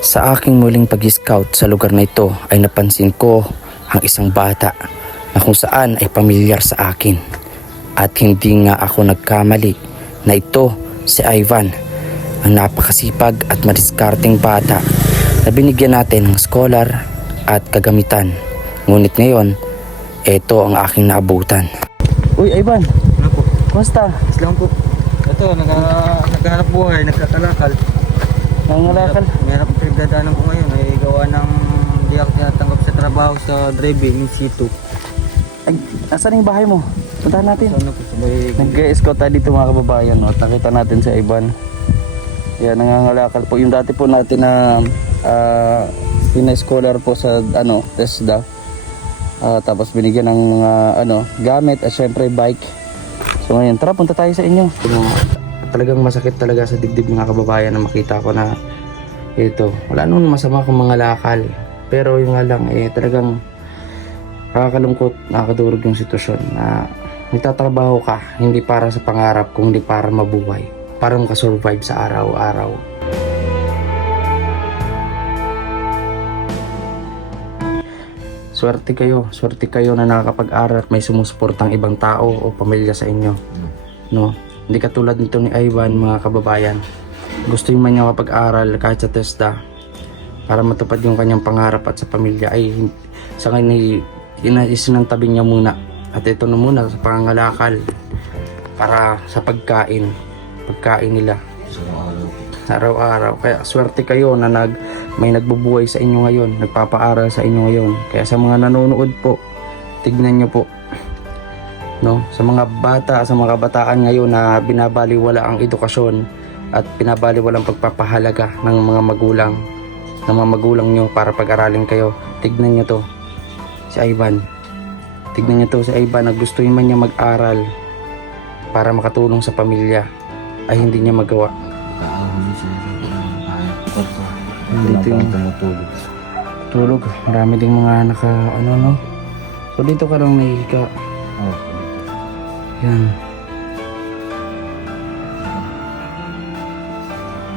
Sa aking muling pag-scout sa lugar na ito ay napansin ko ang isang bata na kung saan ay pamilyar sa akin. At hindi nga ako nagkamali na ito si Ivan, ang napakasipag at madiskarteng bata na binigyan natin ng scholar at kagamitan. Ngunit ngayon, ito ang aking naabutan. Uy Ivan, Ano po? kumusta? Islam po. Ito, naghahanap buhay, nagkakalakal. Nangalakal? Mayroon akong pinagdadaanan ko ngayon ay gawa ng hindi ako tinatanggap sa trabaho sa driving in situ. Ay, asan yung bahay mo? Puntahan natin. Ano po, sabay... Nag-escort tayo dito mga kababayan, no? Nakita natin si Ivan. Yan, nangangalakal po. Yung dati po natin na scholar po sa TESDA. Tapos binigyan ng mga gamit at syempre bike. So ngayon, tara punta tayo sa inyo. Talagang masakit talaga sa dibdib mga kababayan na makita ko na ito. Wala nung masama kung mga lakal. Pero yung nga lang, talagang nakakalungkot, nakakadurog yung sitwasyon na nagtatrabaho ka, hindi para sa pangarap, kundi para mabuhay, para makasurvive sa araw-araw. Swerte kayo na nakakapag-aral at may sumusuportang ibang tao o pamilya sa inyo. No? Hindi katulad nito ni Ivan mga kababayan. Gusto man niya kapag-aral kahit sa TESDA para matupad yung kanyang pangarap at sa pamilya ay sa kanya isinantabi niya muna. At ito na muna sa pangangalakal para sa pagkain nila araw-araw. Kaya swerte kayo na may nagbubuhay sa inyo ngayon, nagpapaaral sa inyo ngayon. Kaya sa mga nanonood po, tignan nyo po, no, sa mga bata, sa mga kabataan ngayon na binabaliwala ang edukasyon at binabaliwala ang pagpapahalaga ng mga magulang nyo para pag-aralin kayo. Tignan nyo to si Ivan. Tignan nyo to si Ivan na gusto man niya mag-aral para makatulong sa pamilya ay hindi niya magawa. Dito yung tulog. Marami ding mga no. So dito ka lang nahihiga. Yan.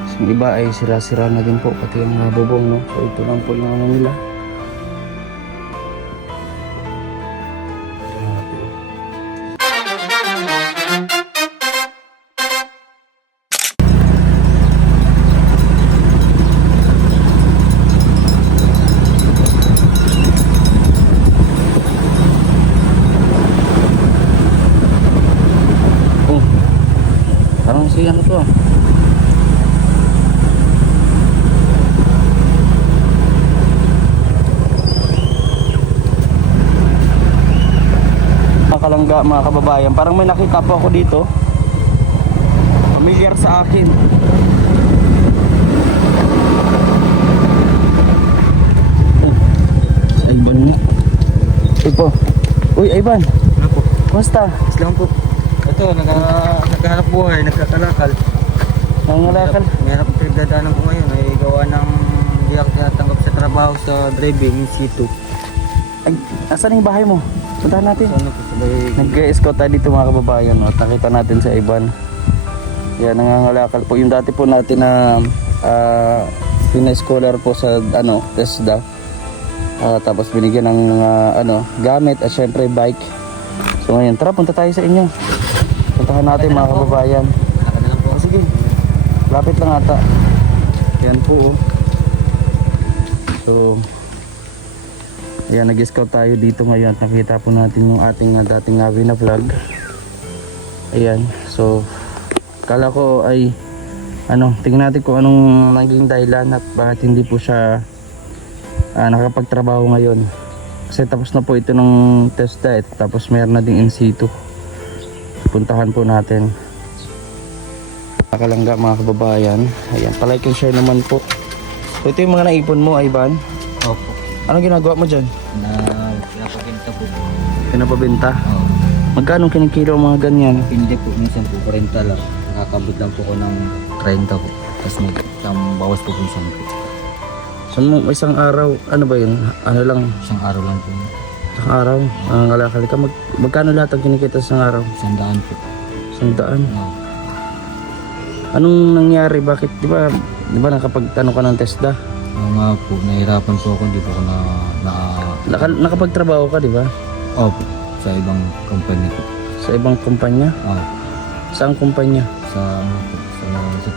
So, yung iba ay sira-sira na din po, pati yung bubong, no. So ito lang po yung nila. Parang si ano to Kalangga mga kababayan, parang may nakita po ako dito familiar sa akin. Ivan mo po. Uy Ivan, Ano po? kumusta? Islam po. Ito, naghahanap buhay, nagkakalakal. Nangalakal? Mayroon akong pinagdadaanan ko ngayon ay gawa ng hindi ako tinatanggap sa trabaho sa driving in situ. Ay, asan yung bahay mo? Puntahan natin. Ano po, sabay... Nag-escort tayo dito mga kababayan, no? Nakita natin si Ivan. Yan, nangangalakal po. Yung dati po natin na scholar po sa TESDA. Tapos binigyan ng gamit at syempre bike. So ngayon, tara punta tayo sa inyo. Puntahan natin mga kababayan. Sige, lapit lang ata. Yan po. So ayan, nag-scout tayo dito ngayon. Nakita po natin yung ating dating vlog. Ayan, so kala ko ay tingnan natin kung anong naging dahilan at bakit hindi po siya nakapagtrabaho ngayon. Kasi tapos na po ito ng TESDA tapos mayroon na ding in situ. Puntahan po natin. Nakalangga mga kababayan. Ayan, palike and share naman po. So ito yung mga naipon mo, Ivan. Opo. Anong ginagawa mo dyan? Pinapabenta po. Pinapabenta? Oo. Magkano kinikilo ang mga ganyan? Hindi po, minsan po 40 lang. Nakakabot lang po ko ng 30 po. Tapos may bawas po minsan po. So isang araw, ano ba yun? Ano lang? Isang araw lang po. Isang araw? Ang alakal ka. Magkano lahat ang kinikita sa isang araw? 100 po. 100? Oo. Anong nangyari? Bakit? Di ba nakapagtanong ka ng TESDA? Oo nga po, nahirapan po ako, hindi po ako Nakapagtrabaho ka, di ba? Opo, sa ibang company po. Sa ibang kumpanya? Oo, Saan kumpanya? sa ano po, sa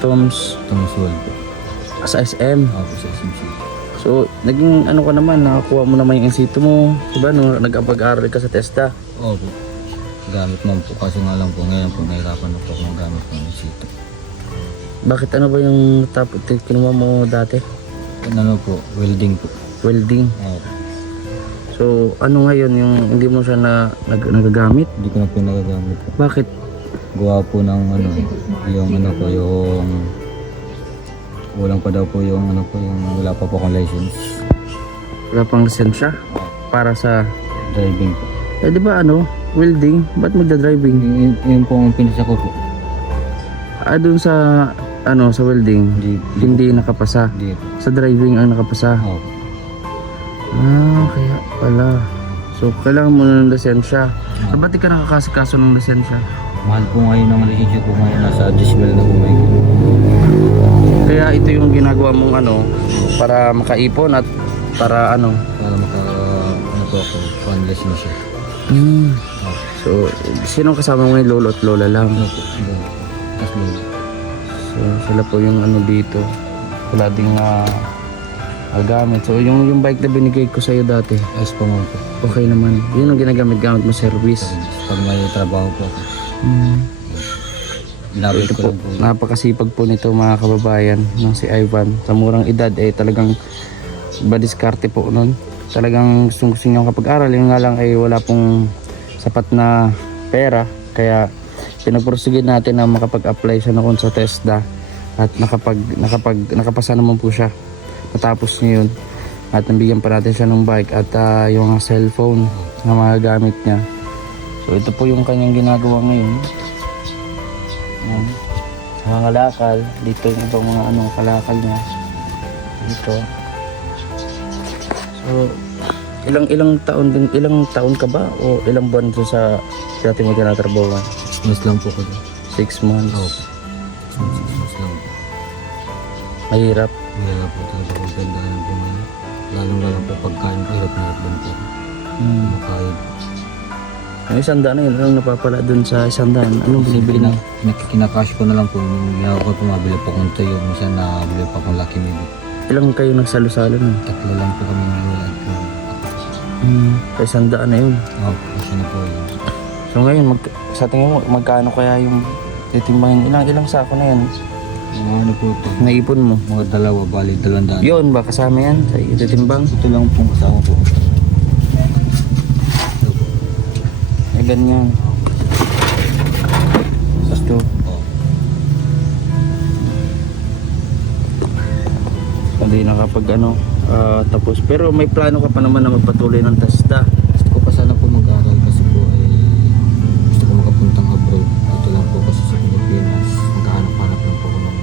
Tom's Tom's World po. sa SM. Opo, sa SMC. So, naging ano ka naman, nakakuha mo naman yung insito mo. Di ba, nung nag-apag-aral ka sa TESDA? Opo, gamit man po. Kasi nga lang po, ngayon po, nahirapan na po akong gamit ng sito. Bakit ano ba yung top kinuha mo dati? Ano po, welding po. Welding. Opo, So, ano ngayon yung hindi mo siya nagagamit? hindi ko na po nagagamit po. Bakit? Gawa po ng ano, yung ano po, yung kulang pa daw po yung ano po, yung wala pa po akong license. Wala pang lisensya para sa... Driving po. Eh, di ba ano? Welding? Ba't magda-driving? Yun po ang pinasa ko po. Dun sa... Ano, sa welding, hindi nakapasa. Hindi po. Sa driving ang nakapasa. Opo. Kaya pala. So, kailangan mo ng lisensya. Ba't di ka nakakasikaso ng lisensya? Mahal po ngayon ang lisensya po ngayon, nasa 10,000 na po ngayon. Kaya ito yung ginagawa mong ano, para makaipon at para ano. Para ano po ako, fan lisensya. Opo. So, sino kasama mo ngayon? Lolo at lola lang. Ano po, tapos mo. So, sila po yung ano dito. Wala ding gamit. So, yung bike na binigay ko sa'yo dati, Ayos po nga po. okay naman. Yun ang ginagamit-gamit mo, service. Pag may trabaho po ako, ginamit Ito ko po, lang po. napakasipag po nito mga kababayan ng si Ivan. Sa murang edad talagang badiskarte po nun. Talagang gusto niya kapag-aral. Yung nga lang ay wala pong sapat na pera. Kaya pinagpursige natin na makapag-apply siya na sa TESDA. At nakapasa naman po siya. Natapos niya yun. At nabigyan pa natin siya ng bike at yung cellphone na mga gamit niya. So ito po yung kanyang ginagawa ngayon. Sa mga lakal, dito yung ibang mga kalakal niya. Dito. So ilang taon ka ba o ilang buwan to sa dati mo tinatrabawan? 6 months lang po ko doon. 6 months. Opo. 6 months lang po. Mahirap. Hindi lang po talaga kung gandaan po ngayon. Lalong po pagkain ko, hirap na hirap din po. Makayod. Yung 100 na yun, anong napapala dun sa 100? Anong binibili na? Kinakash ko na lang po. Ginawa ko po, mabili po kong tuyo. Minsan nabili pa akong Lucky Mili. Ilang kayo nagsalo-salo na? 3 lang po kami naniwala po. Sa 100 na yun. Opo, kasi na po yun. So ngayon, sa tingin mo, magkano kaya yung titimbangin? Ilang sako na yan? Mga ano po ito? Naipon mo? Mga dalawa, bali 200. Yun ba, kasama yan sa ititimbang? Ito lang pong kasama po. Ay, ganyan. Gusto. Hindi nakapag tapos. Pero may plano ka pa naman na magpatuloy ng TESDA. Gusto ko pa sana po mag-aral kasi po ay gusto ko makapuntang abroad. Dito lang po kasi sa Pilipinas. Magkahanap-hanap lang po ako ng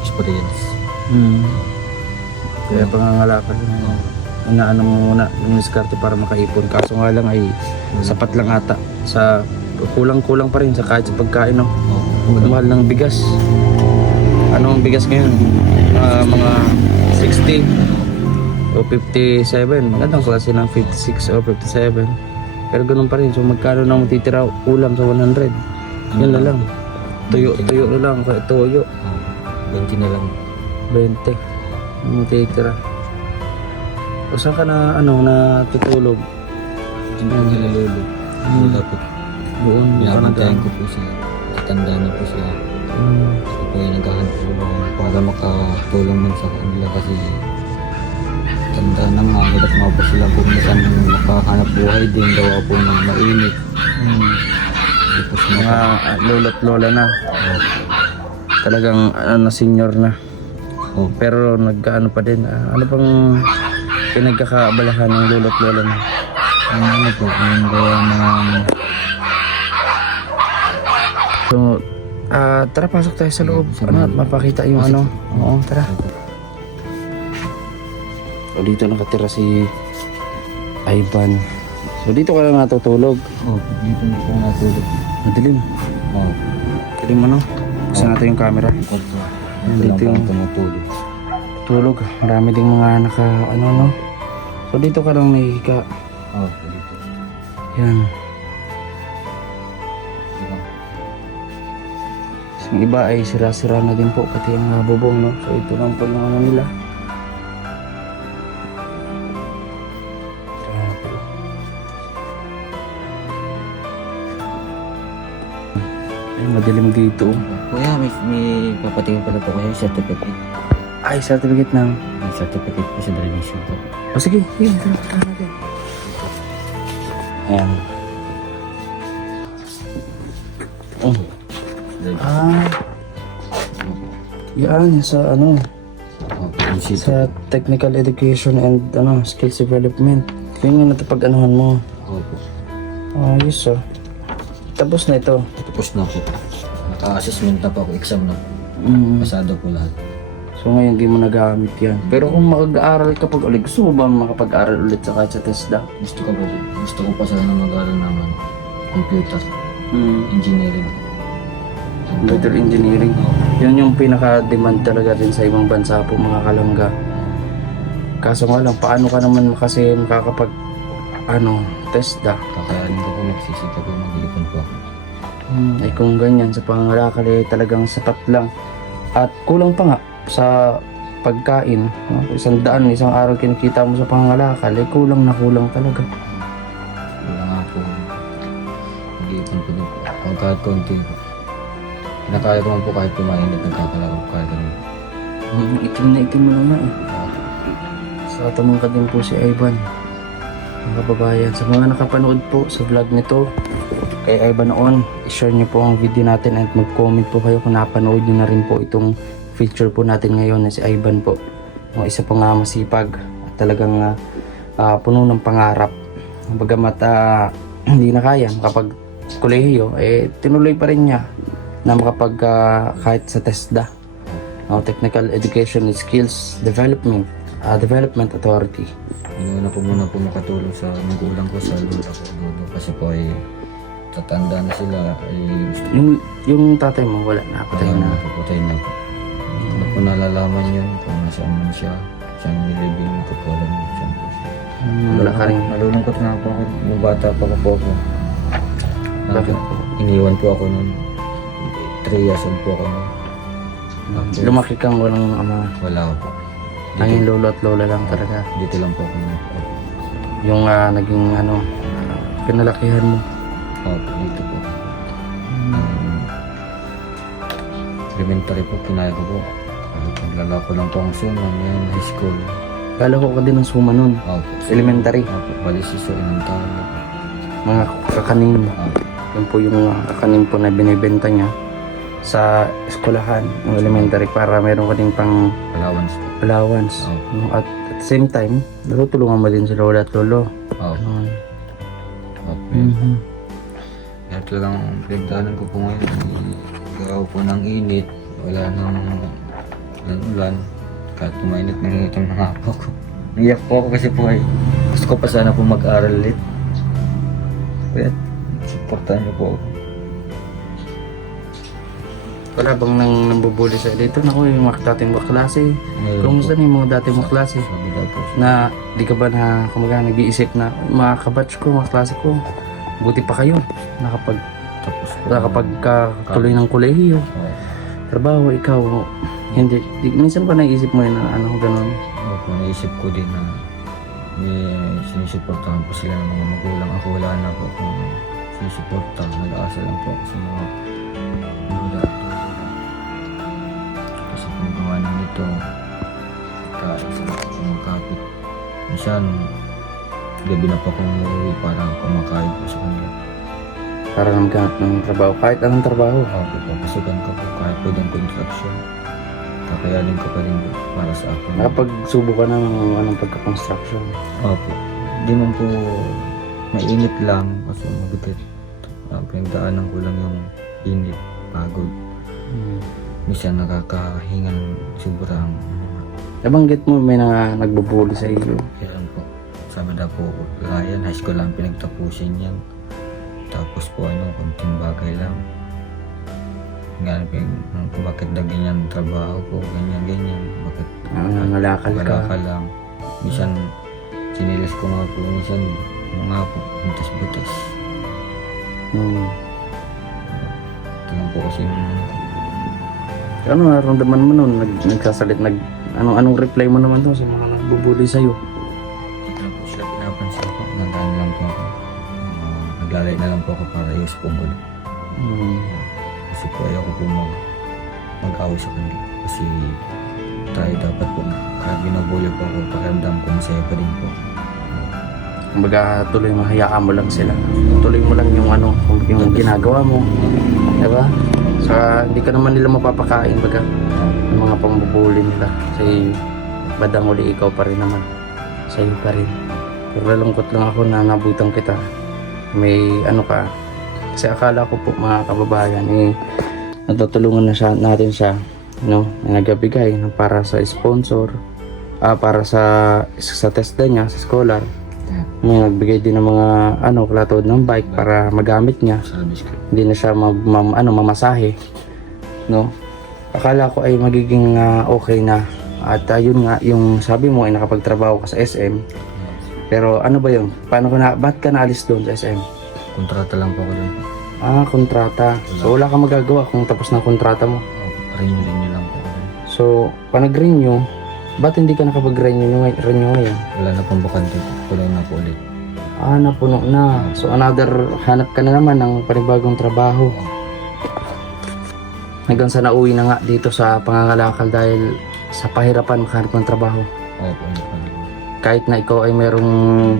experience. Kaya pangangalakan mo. Inaano mo muna yung diskarte para makaipon. Kaso nga lang ay sapat lang ata. Sa kulang-kulang pa rin sa kahit sa pagkain. No? Mahal ng bigas. Ano ang bigas ngayon? Mga 60 o 57. Magandang klase ng 56 o 57. Pero ganun pa rin. So magkano nang matitira ulam sa 100? Yan na lang. Tuyo na lang. Tuyo. 20 na lang. 20. Ang matitira. O saan ka na natutulog? Hindi ko nilalolo. Wala po. Doon. Binabantayan ko po siya. Tanda na po siya. Ako po yung naghahanap po para makatulong man sa kanila kasi tanda na nga. Hirap nga po sila po minsan makahanap buhay din. Gawa po ng mainit. Hindi po sila Mga lolo't lola na. Talagang na senior na. Pero nagkaano pa din. Ano pang pinagkakaabalahan ng lolo't lola na? ano po, yung gawa ng So, tara pasok tayo sa loob. Mapakita yung Oo, tara. So, dito nakatira si Ivan. So, dito ka lang natutulog. dito na po natulog. Madilim. Dilim ano? Buksan natin yung camera. Dito Dito lang yung po natulog. natutulog. Marami ding mga naka ano no. So dito ka lang nahihiga. Opo, dito. Yan. Diba? Yung iba ay sira-sira na din po pati ang bubong no. So ito lang po yung ano nila. Ayan po. Ay madilim dito. Kuya, may papatingin pala po kayo certificate. Ay certificate ng. May certificate po sa driving school po. O sige, tara natin. Ayan. Oh. Ah. Yan, sa ano, Opo, yung sheet sa technical education and ano, skills development. Yun yung natapag-anuhan mo. Opo. Ayos ah. Tapos na ito. Tapos na po. Naka-assessment na po ako, exam na po. Pasado po lahat. So ngayon di mo nagamit yan. Pero kung mag-aaral ka pag ulit, gusto mo ba makapag-aral ulit sa kahit sa TESDA? Gusto ko pa sana mag-aaral ng computer engineering. Computer engineering. Yun yung pinaka-demand talaga din sa ibang bansa po mga kalangga. Kaso nga lang, paano ka naman kasi makakapag TESDA? Kakayanin ko po magsisita po, mag-ipon po ako. Ay kung ganyan sa pangangalakal eh, talagang sapat lang. At kulang pa nga sa pagkain. No? 100, isang araw kinikita mo sa pangangalakal eh, kulang na kulang talaga. Wala nga po. Mag-ipon po din po. Kung kahit konti po. Kinakaya ko man po kahit pumainit, nagkakalaro ko kahit ano. Itim na itim mo naman eh. So tumang ka din po si Ivan. Mga kababayan, sa mga nakapanood po sa vlog nito kay Ivan noon, i-share niyo po ang video natin at mag-comment po kayo kung napanood niyo na rin po itong feature po natin ngayon na si Ivan po. Ang isa po nga masipag at talagang puno ng pangarap. Bagamat hindi na kaya kapag kolehiyo, eh tinuloy pa rin niya na makapag kahit sa TESDA. Technical Education and Skills Development Authority. Inuuna po muna po makatulong sa magulang ko, sa lola ko, lolo. Kasi po ay tatanda na sila. Ay Yung tatay mo wala na, patay na. Patay na po. Ano po nalalaman yun kung nasaan man siya. Siyang nilibing ko po alam saan po siya. Wala ka rin. Nalulungkot nga po ako. Nung bata pa po ako. Bakit po? Iniwan po ako nun. 3 years old po ako nun. Lumaki kang walang ama. Wala ako po. Ang lolo at lola lang talaga. Dito lang po ako nun. Yung naging pinalakihan mo. Opo, dito po. Elementary po, kinaya ko po. Naglalako lang po ang suma ngayon, high school. Kala ko ka din ng suma nun. Opo. Elementary. Opo, balisiso, elementary na po. Mga kakanin. Opo. Yun po yung kakanin po na binibenta niya sa eskwelahan ng elementary para meron ka din pang Allowance po. allowance. Opo. At the same time, natutulungan mo din si lola at lolo. Opo. Opo. Kaya talagang pinagdaanan ko po ngayon. Gagaw po ng init. Wala nang ulan. Kahit tumainit, nangingitim na nga po ako. Naiyak po ako kasi po ay gusto ko pa sana po mag-aral ulit. Kaya supportan niyo po ako. Wala bang nambubuli sa dito? Naku, yung mga dating mga klase. Ngayon Kumusta po, na yung mga dating mga klase? sabi daw po siya. Na di ka ba na kumaga nag-iisip na mga kabatch ko, mga klase ko, buti pa kayo. Tapos po. Nakapagkatuloy ng kolehiyo. Oo. Trabaho, ikaw, hindi. Minsan pa naisip mo yun na ganun. Opo, naisip ko din na may sinisuportahan po sila ng mga magulang. Ako wala na po akong sinisuportahan. Nag-aasa lang po ako sa mga magulang. Kasi kung gawa na nito, kaisa na po mga kapit. Minsan, gabi na po akong umuwi para kumakain po sa kanila. Para maghanap ng trabaho. Kahit anong trabaho. Opo, papasukan ko po kahit po ng construction. Kakayanin ko pa rin po para sa akin. Nakapagsubo ka ng anong pagka-construction. Opo. Di man po mainit lang kasi mabigat. Pinagdaanan ko lang yung init, pagod. Minsan nakakahingang sobrang Nabanggit mo may nagbubuli sa iyo. yan po. Sabi na po, Ryan, high school lang pinagtapusin yan. Tapos po konting bagay lang. Nga bakit na ganyan trabaho ko, ganyan. Bakit nangangalakal ka. Wala ka lang. Minsan, sinilas ko nga po. Minsan, mga po, butas-butas. Hmm. Ito lang po kasi yung Ano nararamdaman mo nun? Nagsasalit, anong reply mo naman doon sa mga nagbubuli sa'yo? ito lang po sila pinapansin ko. Nandaan lang po ako. Naglalay na lang po ako para ayos po muna. Hmm. Kasi po ayoko po mag-away sa kanila. Kasi tayo dapat po, kaya binabuli po ako, pakiramdam ko masaya pa din po. Kumbaga tuloy mo, hayaan mo lang sila. Tuloy mo lang yung yung ginagawa mo. Diba? Saka hindi ka naman nila mapapakain baga yung mga pambubuli nila. Kasi badang uli ikaw pa rin naman. Sa'yo pa rin. Pero nalungkot lang ako na nabutang kita. May ka. Kasi akala ko po mga kababayan natutulungan na natin siya na nagbibigay para sa sponsor, para sa testa niya sa scholar. May nagbigay din ng mga klatod ng bike para magamit niya. Service ko. Hindi na siya mamasahe, no? Akala ko ay magiging okay na. At yun nga, yung sabi mo ay nakapagtrabaho ka sa SM. Pero ano ba yun? Ba't ka naalis doon sa SM? Kontrata lang po ako doon. Kontrata. So wala kang magagawa kung tapos ng kontrata mo. Renew lang po ako doon. So, panag-renew, ba't hindi ka nakapag-renew ngayon? Wala na pong bakante. Puno na po ulit. Napuno na. So, hanap ka na naman ng panibagong trabaho. Hanggang sa nauwi na nga dito sa pangangalakal dahil sa pahirapan makahanap ng trabaho. Opo, hindi pa na. Kahit na ikaw ay merong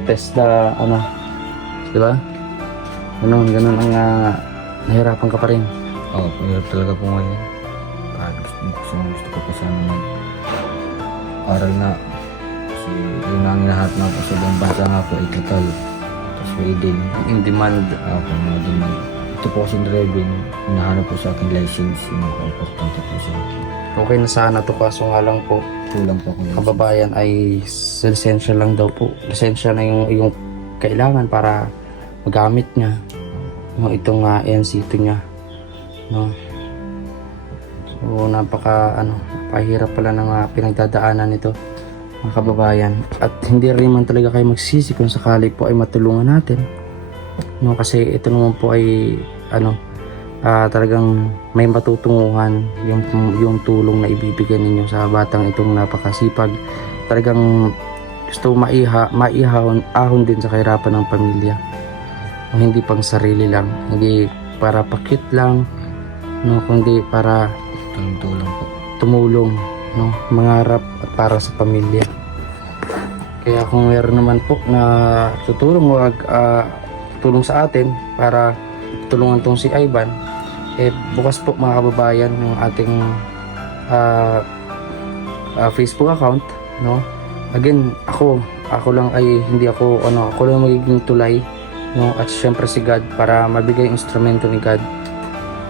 test na di ba? Ganun ang nahirapan ka pa rin. Opo, hirap talaga po ngayon. Kahit gusto ko pa sana mag-aral na. Kasi yun ang lahat na po sa ibang bansa nga po, itital. Tapos wedding. In demand. Ako, mga demand. Ito po kasi driving, hinahanap po sa aking license. Yung mga importante po siya. Okay na sana to, kaso nga lang po, Kulang po akong license. kababayan ay lisensya lang daw po. Lisensya na yung kailangan para magamit niya. Itong NC2 niya. No? So, napahirap pala ng pinagdadaanan nito, mga kababayan. At hindi rin man talaga kayo magsisi kung sakali po ay matulungan natin. No, kasi ito naman po ay talagang may matutunguhan yung tulong na ibibigay ninyo sa batang itong napakasipag. Talagang gusto maihahon din sa kahirapan ng pamilya. O hindi pang sarili lang, hindi para pakit lang, no, kundi para Tulong po. tumulong, no, mangarap at para sa pamilya. Kaya kung meron naman po na tutulong tulong sa atin para tulungan tong si Ivan, bukas po mga kababayan yung ating Facebook account, no. Again, ako lang ay hindi ako lang magiging tulay, no, at syempre si God para mabigay yung instrumento ni God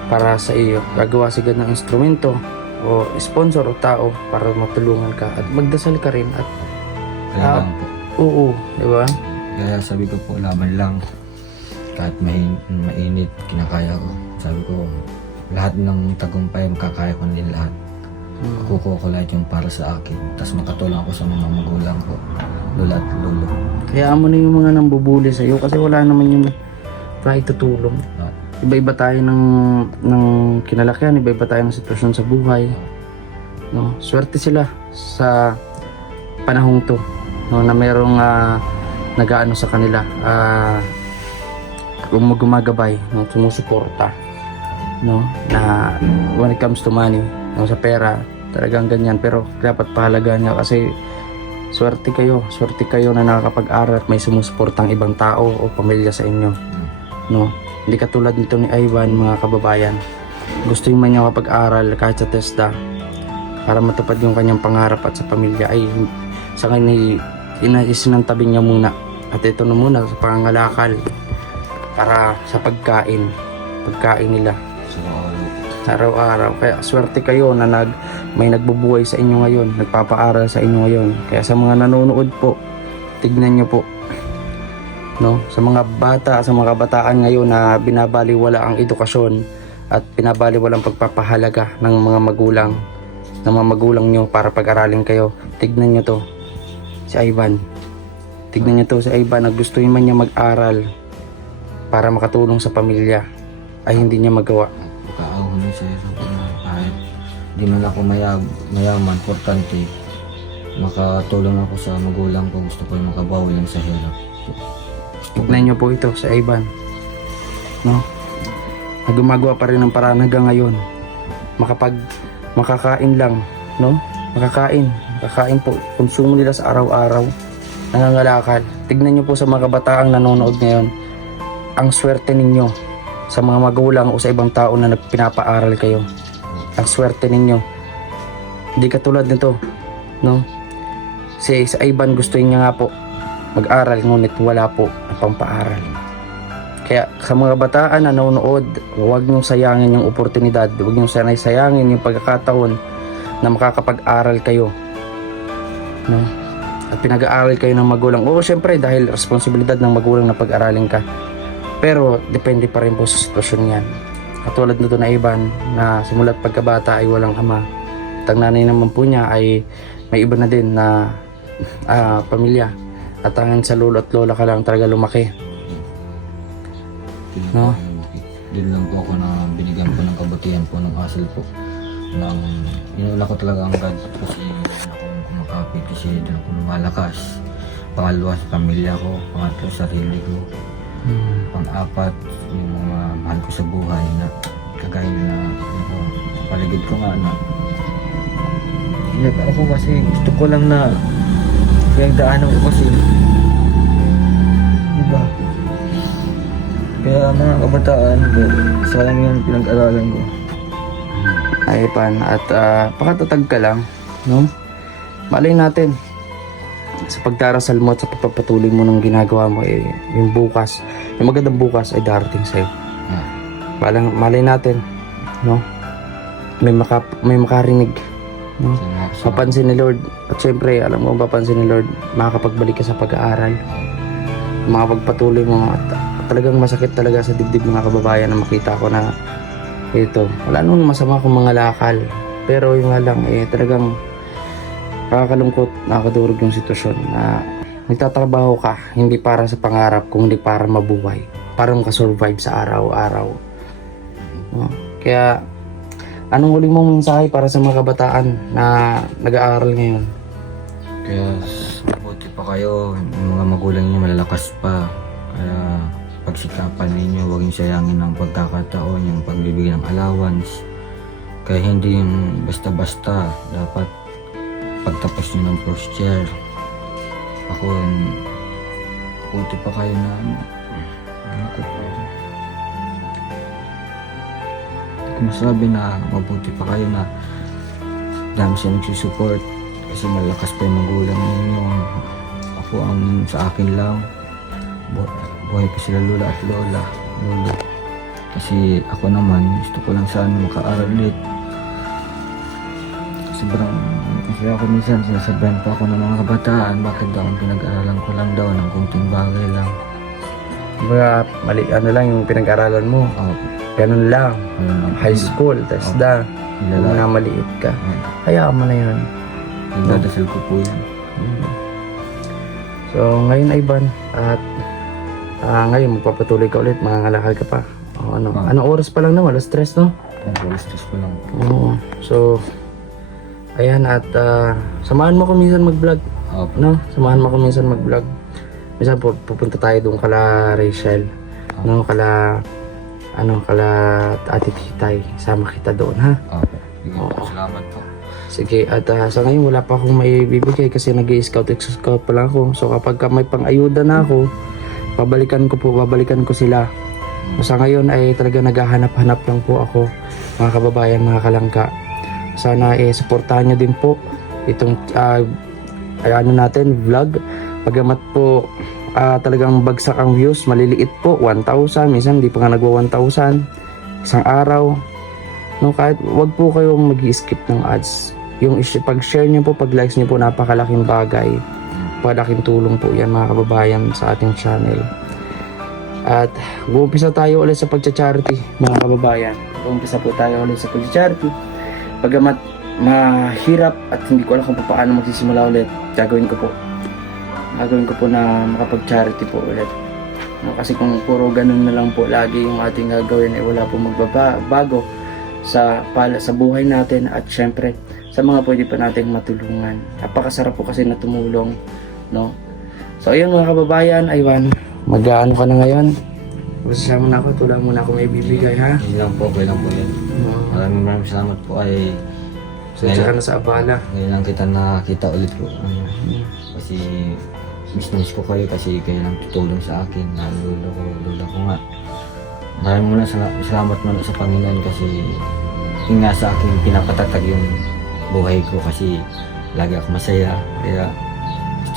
para sa iyo. Gagawa si God ng instrumento o sponsor o tao para matulungan ka at magdasal ka rin at Kaya lang po. oo, di ba? Kaya sabi ko po, laban lang. Kahit mainit, kinakaya ko. Sabi ko, lahat ng tagumpay, makakaya ko din lahat. Kukuha ko lahat yung para sa akin. Tapos makatulong ako sa mga magulang ko, lola at lolo. Kaya mo na yung mga nambubuli sa iyo kasi wala naman yung maitutulong. Iba-iba tayo ng kinalakihan, iba-iba tayo ng sitwasyon sa buhay. No, swerte sila sa panahong to, no, na merong nag-aano sa kanila, gumagabay, no, sumusuporta, no, na when it comes to money, no, sa pera, talagang ganyan. Pero dapat pahalagaan niya kasi swerte kayo na nakakapag-aral at may sumusuportang ibang tao o pamilya sa inyo, no. Hindi katulad nito ni Ivan, mga kababayan. Gusto yung man niya kapag-aral kahit sa TESDA para matupad yung kanyang pangarap at sa pamilya ay sa kanya isinantabi niya muna. At ito na muna sa pangangalakal para sa pagkain nila So, araw-araw. Kaya swerte kayo na may nagbubuhay sa inyo ngayon, nagpapaaral sa inyo ngayon. Kaya sa mga nanonood po, tignan nyo po, no, sa mga bata, sa mga kabataan ngayon na binabaliwala ang edukasyon at binabaliwala ang pagpapahalaga ng mga magulang, ng mga magulang nyo para pag-aralin kayo. Tignan nyo to, si Ivan. Tignan nyo to, si Ivan, nagustuhin man niya mag-aral para makatulong sa pamilya, ay hindi niya magawa. Kaahon na siya sa kahit di man ako mayaman, importante makatulong ako sa magulang ko. Gusto ko yung makabawi lang sa hirap. Tignan nyo po ito sa Ivan, no? Gumagawa pa rin ng paraan hanggang ngayon. Makakain lang, no? Makakain po. Konsumo nila sa araw-araw. Nangangalakal. Tignan nyo po sa mga kabataang nanonood ngayon. Ang swerte ninyo sa mga magulang o sa ibang tao na pinapaaral kayo. Ang swerte ninyo. Hindi katulad nito, no? Sa Ivan, gusto niya nga po mag-aral, ngunit wala po na pampaaral. Kaya sa mga bataan na nanonood, huwag niyong sayangin yung oportunidad, huwag niyong sayangin yung pagkakataon na makakapag-aral kayo, no? At pinag-aaral kayo ng magulang. Oo, syempre dahil responsibilidad ng magulang na pag-aralin ka, pero depende pa rin po sa sitwasyon yan. Katulad nito na Ivan, na simulat pagkabata ay walang ama, at ang nanay naman po niya ay may iba na din na pamilya, at hanggang sa lolo at lola ka lang talaga lumaki, no? Din lang po ako na binigyan po ng kabutihan po ng asal po. Inula ko talaga ang God kasi doon ako kumakapit, kasi doon ako lumalakas. Pangalawa sa pamilya ko, pangatlo sa sarili ko, pang-apat yung mga mahal ko sa buhay na kagaya na ako, paligid ko nga na ako kasi gusto ko lang na pinagdaanan ko kasi diba? Kaya mga kabataan ko, sayang yung pinag-aralan ko. Ay pan, at pakatatag ka lang, no? Malay natin sa pagdarasal mo at sa pagpapatuloy mo ng ginagawa mo, yung bukas, yung magandang bukas ay darating sa'yo. Malay natin, no? May makarinig, no? Mapansin ni Lord, at syempre alam mo, mapapansin ni Lord, makakapagbalik ka sa pag-aaral, makapagpatuloy mo, at talagang masakit talaga sa dibdib mga kababayan na makita ko na ito, wala nung masama kung mga lakal, pero yung nga lang talagang nakakalungkot, nakakadurog yung sitwasyon na nagtatrabaho ka hindi para sa pangarap, kung hindi para mabuhay, para makasurvive sa araw-araw, no? Kaya anong huli mong mensahe para sa mga kabataan na nag-aaral ngayon? Kaya mabuti pa kayo, yung mga magulang niyo malalakas pa, kaya pagsikapan ninyo, huwag yung sayangin ng pagkakataon, yung pagbibigay ng allowance. Kaya hindi yung basta-basta, dapat pagtapos nyo ng first year. Ako, buti pa kayo na masabi na mabuti pa kayo na dami siya nagsusupport kasi malakas pa yung magulang ninyo. Ako ang sa akin lang, buhay pa sila lola at lolo. Kasi ako naman gusto ko lang sana makaaral ulit. Sobrang kasi ako minsan sinasabihan pa ako ng mga kabataan, bakit daw ang pinag-aaralan ko lang daw ng kunting bagay lang. Mga mali, ano lang yung pinag-aralan mo, ganun lang, high school, TESDA, mga maliit ka, hayaan mo na yun. Nagdadasal ko po yan. So ngayon Ivan, at ngayon magpapatuloy ka ulit, mangangalakal ka pa. Anong oras pa lang naman? Alas 3, no? Alas 3 pa lang. Oo. So ayan, at samahan mo ko minsan mag-vlog, no? Samahan mo ko minsan mag-vlog. Minsan pupunta tayo doon kala Rachel, no? Kala Ate Titay, sama kita doon, ha? Salamat po. Sige, at sa ngayon wala pa akong maibibigay kasi nag-i-scout pa lang ako. So kapag may pang-ayuda na ako, babalikan ko sila. Sa ngayon ay talaga naghahanap-hanap lang po ako, mga kababayan, mga kalangka. Sana supportahan nyo din po itong natin vlog. Pagamat po talagang bagsak ang views, maliliit po, 1,000, minsan hindi pa nga nagwa 1,000 isang araw, no? Kahit wag po kayong mag-skip ng ads. Yung pag-share nyo po, pag-likes nyo po, napakalaking bagay, napakalaking tulong po yan mga kababayan sa ating channel. At uumpisa tayo ulit sa pag-charity mga kababayan. Uumpisa po tayo ulit sa pag-charity. Pagamat mahirap at hindi ko alam kung paano magsisimula ulit, gagawin ko po. Gagawin ko po na makapag-charity po ulit. No, kasi kung puro ganun na lang po lagi yung ating gagawin, wala po magbabago sa buhay natin at syempre sa mga pwede pa nating matulungan. Napakasarap po kasi na tumulong, no? So ayun mga kababayan, aywan, mag-ano ka na ngayon? Basta mo na ako, tulad mo na ako may bibigay, ha? Yun lang po, okay lang po yan. Maraming salamat po ay So tsaka na sa abala. ngayon lang kita nakita ulit po. Kasi business ko kayo kasi kayo lang tutulong sa akin na lula ko nga. Maraming salamat man sa Panginoon kasi yun nga sa akin pinapatatag yung buhay ko kasi lagi ako masaya. Kaya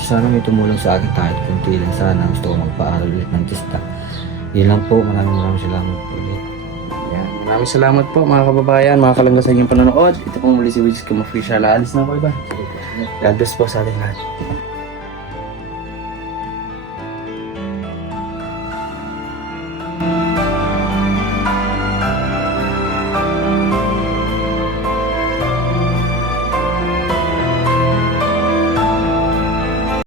sana may tumulong sa akin kahit kunti lang sana. Gusto ko magpaaral ulit ng testa. Yun lang po, maraming salamat po ulit. Yan. Maraming salamat po mga kababayan, mga kalangga sa inyong panonood. Ito po muli si Wiz Kim Official. Alis na po iba. God bless po sa ating lahat.